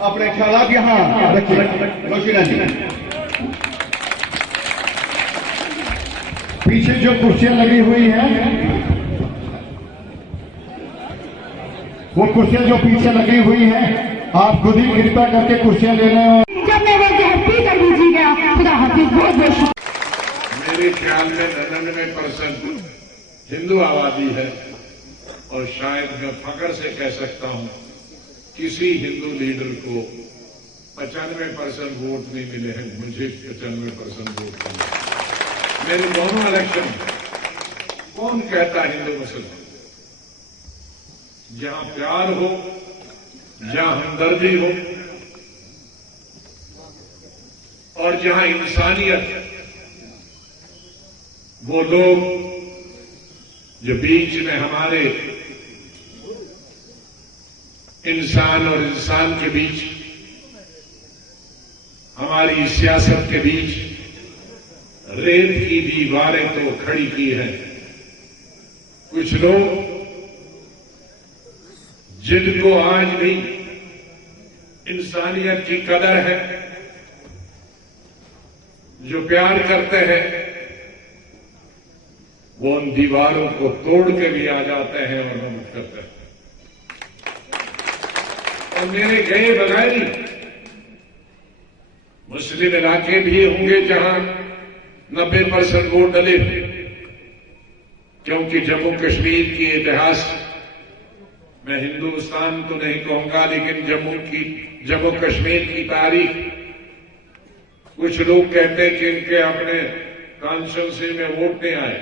اپنے خیالات یہاں رکھیے. روشنا جی پیچھے جو کرسیاں لگی ہوئی ہیں وہ کرسیاں جو پیچھے لگی ہوئی ہیں آپ خود ہی کرپا کر کے کرسیاں لے لیں. جب میں وہ زہر پی کر دیجیے گا. خدا حافظ. بہت بہت شکریہ. میرے خیال میں 99% ہندو آبادی ہے اور شاید میں فخر سے کہہ سکتا ہوں کسی ہندو لیڈر کو 95% ووٹ نہیں ملے ہیں. مجھے 95% ووٹ ملے. میرے دونوں الیکشن کون کہتا ہندو مسلمان؟ جہاں پیار ہو جہاں ہمدردی ہو اور جہاں انسانیت، وہ لوگ جو بیچ میں ہمارے انسان اور انسان کے بیچ، ہماری سیاست کے بیچ ریت کی دیواریں تو کھڑی کی ہیں. کچھ لوگ جن کو آج بھی انسانیت کی قدر ہے، جو پیار کرتے ہیں، وہ ان دیواروں کو توڑ کے بھی آ جاتے ہیں اور ہم کرتے ہیں. اور میرے گئے بغیر ہی مسلم علاقے بھی ہوں گے جہاں 90% ووٹ ڈلے، کیونکہ جموں کشمیر کی اتہاس، میں ہندوستان تو نہیں کہوں گا لیکن جموں کشمیر کی تاریخ، کچھ لوگ کہتے ہیں کہ ان کے اپنے کانسٹیچوئنسی میں ووٹ نہیں آئے.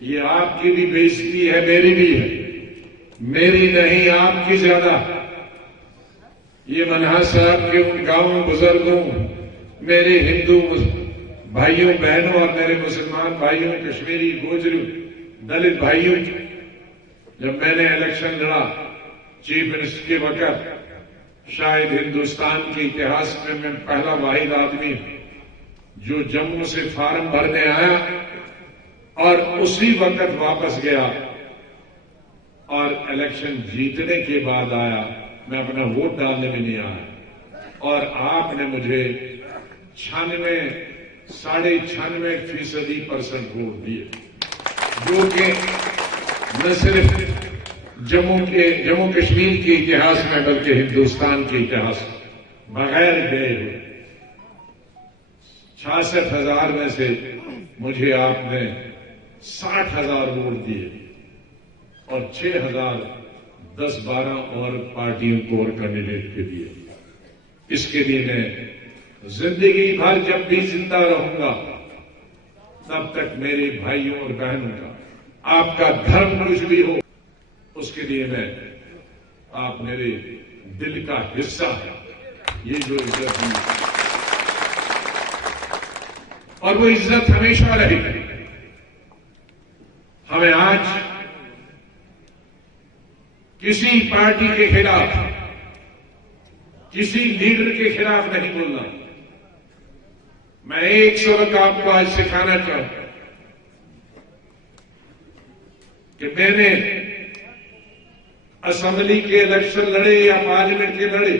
یہ آپ کی بھی بے عزتی ہے، میری بھی ہے. میری نہیں، آپ کی زیادہ. یہ منہا صاحب کے ان گاؤں بزرگوں، میرے ہندو بھائیوں بہنوں اور میرے مسلمان بھائیوں، کشمیری گوجری دلت بھائیوں، جب میں نے الیکشن لڑا چیف منسٹر کے وقت، شاید ہندوستان کے اتہاس میں پہلا واحد آدمی جو جموں سے فارم بھرنے آیا اور اسی وقت واپس گیا اور الیکشن جیتنے کے بعد آیا. میں اپنا ووٹ ڈالنے میں نہیں آیا اور آپ نے مجھے 96.96% ووٹ دیے، جو کہ نہ صرف جموں کشمیر کے اتہاس میں بلکہ ہندوستان کے اتہاس میں بغیر گئے ہوئے 66,000 میں سے مجھے آپ نے 60,000 ووٹ دیے اور 6,000 10-12 اور پارٹیوں کو اور کینڈیڈیٹ کے دیے. اس کے لیے میں زندگی بھر جب بھی زندہ رہوں گا تب تک میرے بھائیوں اور بہنوں کا، آپ کا دھرم کچھ بھی ہو، اس کے لیے میں، آپ میرے دل کا حصہ ہے. یہ جو عزت ہے اور وہ عزت ہمیشہ رہے گی. ہمیں آج کسی پارٹی کے خلاف، کسی لیڈر کے خلاف نہیں بولنا. میں ایک سبق آپ کو آج سکھانا چاہتا ہوں کہ میں نے اسمبلی کے الیکشن لڑے یا پارلیمنٹ کے لڑے،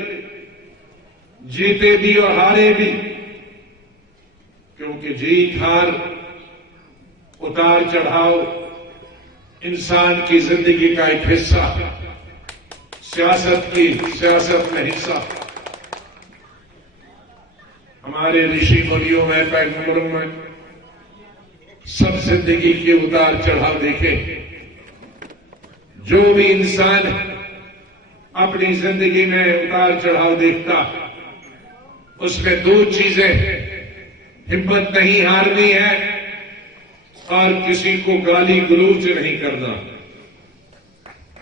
جیتے بھی اور ہارے بھی، کیونکہ جیت ہار، اتار چڑھاؤ انسان کی زندگی کا ایک حصہ، سیاست میں حصہ. ہمارے رشی منیوں میں، پیغمبروں میں سب زندگی کے اتار چڑھاؤ دیکھے. جو بھی انسان اپنی زندگی میں اتار چڑھاؤ دیکھتا، اس میں دو چیزیں: ہمت نہیں ہارنی ہے اور کسی کو گالی گلوچ نہیں کرنا.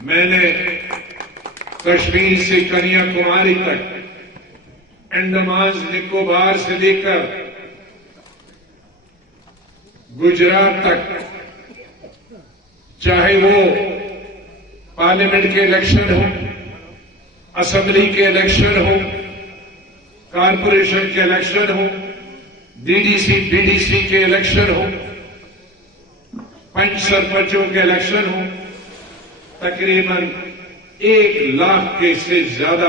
میں نے کشمیر سے کنیا کماری تک، انڈمان نکوبار سے لے کر گجرات تک، چاہے وہ پارلیمنٹ کے الیکشن ہو، اسمبلی کے الیکشن ہو، کارپوریشن کے الیکشن ہو، D D C B D C کے الیکشن ہو، پنچ سرپنچوں کے الیکشن ہو، تقریباً 1 لاکھ کے سے زیادہ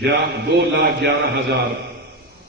2,11,000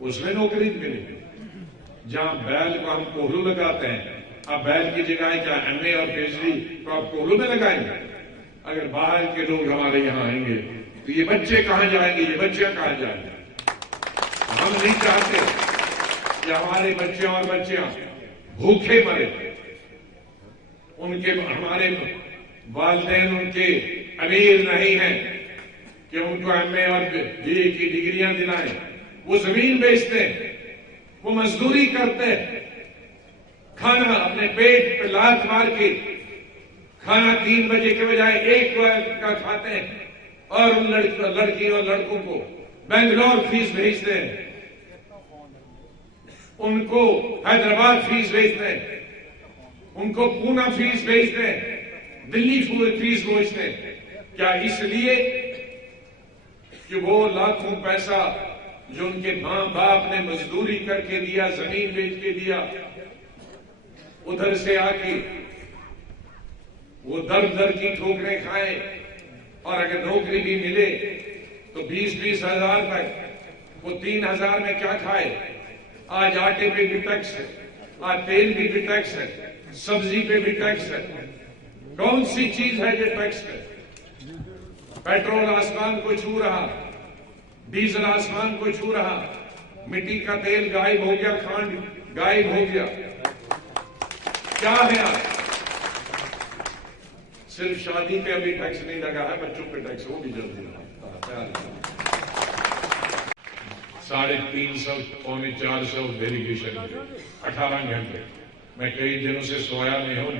اس میں نوکری ملے گی. جہاں بیل کو ہم کوہلو لگاتے ہیں، اب بیل کی جگہ کیا ایم اے اور پی ایچ ڈی کو آپ کوہلو میں لگائیں گے؟ اگر باہر کے لوگ ہمارے یہاں آئیں گے تو یہ بچے کہاں جائیں گے، یہ بچیاں کہاں جائیں گے؟ ہم نہیں چاہتے کہ ہمارے بچے اور بچیاں بھوکے مرے. ہمارے والدین ان کے امیر نہیں ہیں کہ ان کو ایم اے اور بی اے کی ڈگریاں دلائیں. وہ زمین بیچتے ہیں، وہ مزدوری کرتے ہیں، کھانا اپنے پیٹ پہ لات مار کے کھانا 3 بجے کے بجائے 1 کا کھاتے ہیں، اور ان لڑکی اور لڑکوں کو بنگلور فیس بھیجتے ہیں، ان کو حیدرآباد فیس بھیجتے ہیں، ان کو پونا فیس بھیجتے ہیں، دلی فیس بھیجتے ہیں. کیا اس لیے کہ وہ لاکھوں پیسہ جو ان کے ماں باپ نے مزدوری کر کے دیا، زمین بیچ کے دیا، ادھر سے آ کے وہ در کی ٹھوکریں کھائیں، اور اگر نوکری بھی ملے تو 20-20 ہزار تک، وہ 3,000 میں کیا کھائے؟ آج آٹے پہ بھی ٹیکس ہے، آج تیل پہ بھی ٹیکس ہے، سبزی پہ بھی ٹیکس ہے. کون سی چیز ہے جو ٹیکس ہے؟ پیٹرول آسمان کو چھو رہا، ڈیزل آسمان کو چھو رہا، مٹی کا تیل غائب ہو گیا، کھانڈ غائب ہو گیا. کیا ہے آج؟ صرف شادی پہ ابھی ٹیکس نہیں لگا ہے، بچوں پہ ٹیکس وہ بھی جلدی لگا. 350 پونے 400 ڈیلیگیشن 18 گھنٹے. میں کئی دنوں سے سویا نہیں ہوں.